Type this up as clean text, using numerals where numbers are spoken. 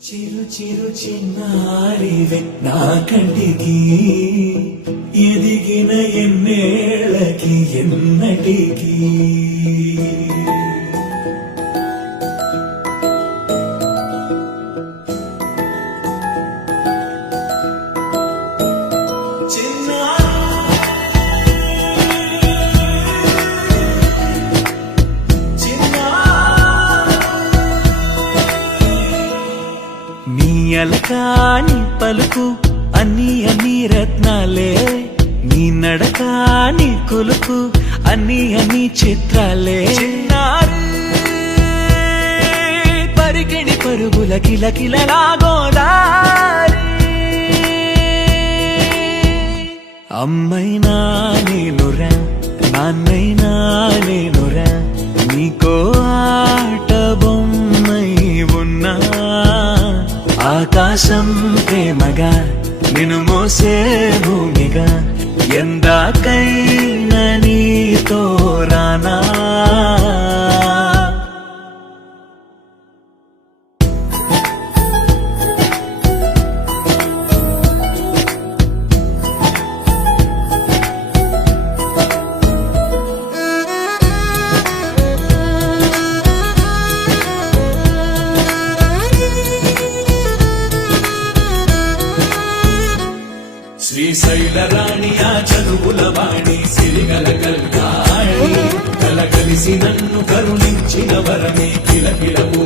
చిరు చిరు చిన్నారివే నా కంటికి ఎదిగిన ఎన్నేళ్ళకి ఎన్నటికి నీ అలకాని పలుకు అన్ని అన్ని రత్నాలే నీ నడకాని కొలుకు అన్ని అన్ని చిత్రాలే పరికిణి పరుగుల కిలకిలలాగోదారి అమ్మైనా నేనురా నాన్నైనా నేనురా నీకో ఆట బొమ్మై ఉన్నా ఆకాశం ప్రేమగా నిన్ను మోసే భూమిగా ఎందాకైనా నీతో రానా శ్రీశైల రాణి ఆ చదువుల వాణి సిరిగల కల్గాణి కలగలిసి నన్ను కరుణించిన వరమే కిలకిలవు